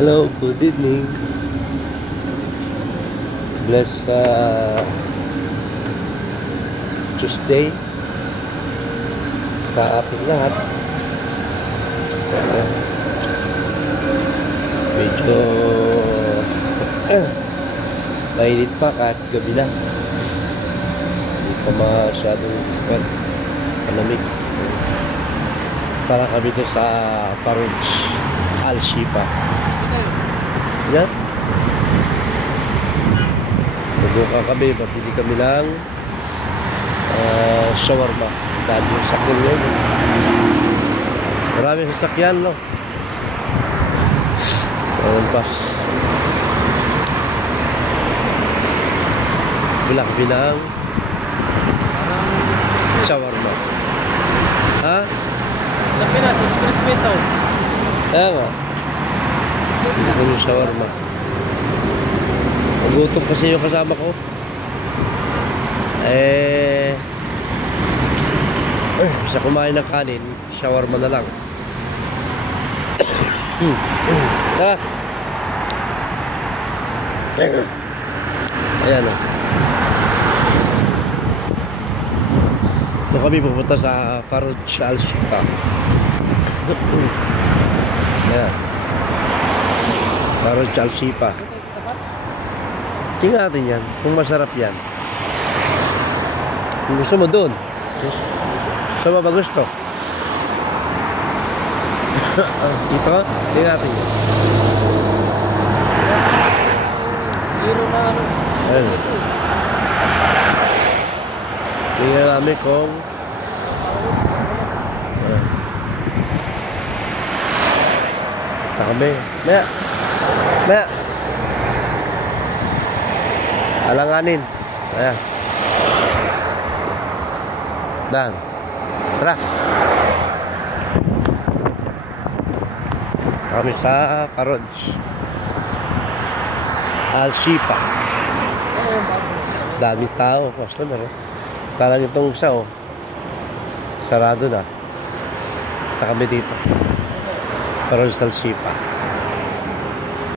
Hello, good evening. Bless Tuesday sa ating lahat. Medyo mainit pa kahit gabi na. Hindi pa masyadong malamig. Tara kami ito sa Farouj Al Shifa. Yan. Magbuka kami, mabili kami ng shawarma. Dahil yung sakyan yun. Maraming sasakyan, no? Pas. Bilak bilang shawarma. Ha? Sa Pinas, expressway to. Kaya nga. Hindi ko yung shawarma. Nagutom kasi yung kasama ko. Sa kumain ng kanin, shawarma na lang. Tara. Ayan o. Doon kami pupunta sa Farouj Al Shifa. Ayan. Farouj Al Shifa. Tingnan natin yan, kung masarap yan. Kung gusto mo doon. Saan ba gusto? Dito ka? Tingnan natin yan. Hero na ano. Ayun. Tingnan namin kung Punta kami. Maya. Maya. Alanganin. Ayan. Dan. Tara. Kami sa Farouj Al Shifa. Daming tao. Customer. Kala nyo itong isa, oh. Sarado na. Punta kami dito. Farouj Al Shifa.